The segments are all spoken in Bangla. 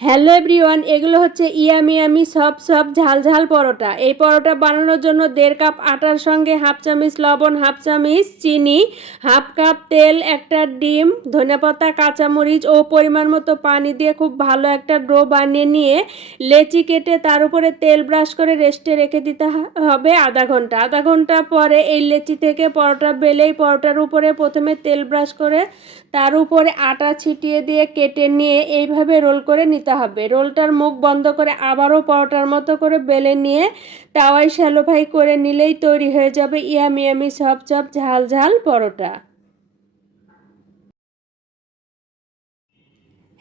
হ্যালো এভরিওয়ান, এগুলো হচ্ছে ইয়ামি ইয়ামি সব সব ঝাল ঝাল পরোটা। এই পরোটা বানানোর জন্য দেড় কাপ আটার সঙ্গে হাফ চামচ লবণ, হাফ চামচ চিনি, হাফ কাপ তেল, একটা ডিম ধনেপাতা কাঁচামরিচ ও পরিমাণ মতো পানি দিয়ে খুব ভালো একটা ডো বানিয়ে নিয়ে লেচি কেটে তার উপরে তেল ব্রাশ করে রেস্টে রেখে দিতে হবে আধা ঘণ্টা। আধা ঘণ্টা পরে এই লেচি থেকে পরোটা বেলেই পরোটার উপরে প্রথমে তেল ব্রাশ করে তার উপরে আটা ছিটিয়ে দিয়ে কেটে নিয়ে এইভাবে রোল করে নিতে হবে। রোলটার মুখ বন্ধ করে আবারও পরোটার মতো করে বেলে নিয়ে তাওয়ায় শ্যালো ফ্রাই করে নিলেই তৈরি হয়ে যাবে ইয়ামি ইয়ামি সব সব ঝাল ঝাল পরোটা।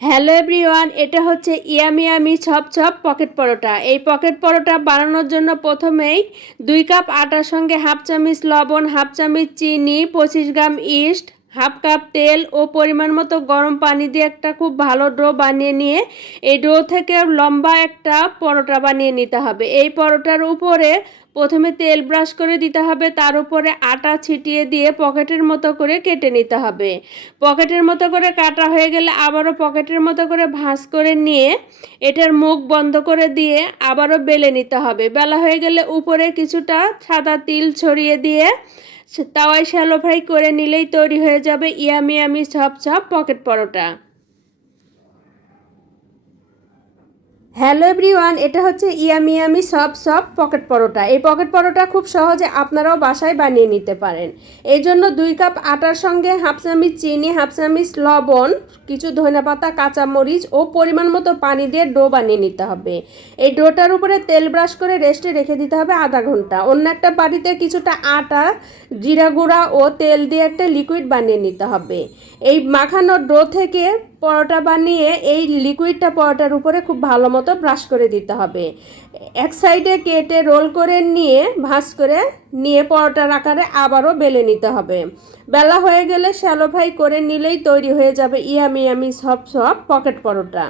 হ্যালো এভরিওয়ান, এটা হচ্ছে yummy yummy chop chop pocket paratha. এই পকেট পরোটা বানানোর জন্য প্রথমেই দুই কাপ আটার সঙ্গে হাফ চামচ লবণ, হাফ চামচ চিনি, পঁচিশ গ্রাম ইস্ট হাফ কাপ তেল ও পরিমাণ মতো গরম পানি দিয়ে একটা খুব ভালো ডো বানিয়ে নিয়ে এই ডো থেকে লম্বা একটা পরোটা বানিয়ে নিতে হবে। এই পরোটার উপরে প্রথমে তেল ব্রাশ করে দিতে হবে, তার উপরে আটা ছিটিয়ে দিয়ে পকেটের মতো করে কেটে নিতে হবে। পকেটের মতো করে কাটা হয়ে গেলে আবারও পকেটের মতো করে ভাঁজ করে নিয়ে এটার মুখ বন্ধ করে দিয়ে আবারও বেলে নিতে হবে। বেলা হয়ে গেলে উপরে কিছুটা সাদা তিল ছড়িয়ে দিয়ে তাওয়ায় শ্যালো ফ্রাই করে নিলেই তৈরি হয়ে যাবে ইয়ামি ইয়ামি সব সব পকেট পরোটা। হ্যালো এভরিওয়ান, এটা হচ্ছে ইয়ামি ইয়ামি সব সব পকেট পরোটা। এই পকেট পরোটা খুব সহজে আপনারাও বাসায় বানিয়ে নিতে পারেন। এই জন্য দুই কাপ আটার সঙ্গে হাফ চামচ চিনি, হাফ চামচ লবণ, কিছু ধনেপাতা, কাঁচামরিচ ও পরিমাণ মতো পানি দিয়ে ডো বানিয়ে নিতে হবে। এই ডোটার উপরে তেল ব্রাশ করে রেস্টে রেখে দিতে হবে আধা ঘণ্টা। অন্য একটা বাড়িতে কিছুটা আটা, জিরা গুঁড়া ও তেল দিয়ে একটা লিকুইড বানিয়ে নিতে হবে। এই মাখানো ডো থেকে পরোটা বানিয়ে এই লিকুইডটা পরোটার উপরে খুব ভালো মতো ব্রাশ করে দিতে হবে। এক সাইডে কেটে রোল করে নিয়ে, ভাঁজ করে নিয়ে পরোটার আকারে আবারও বেলে নিতে হবে। বেলা হয়ে গেলে শ্যালো ফ্রাই করে নিলেই তৈরি হয়ে যাবে ইয়ামি ইয়ামি সব সব পকেট পরোটা।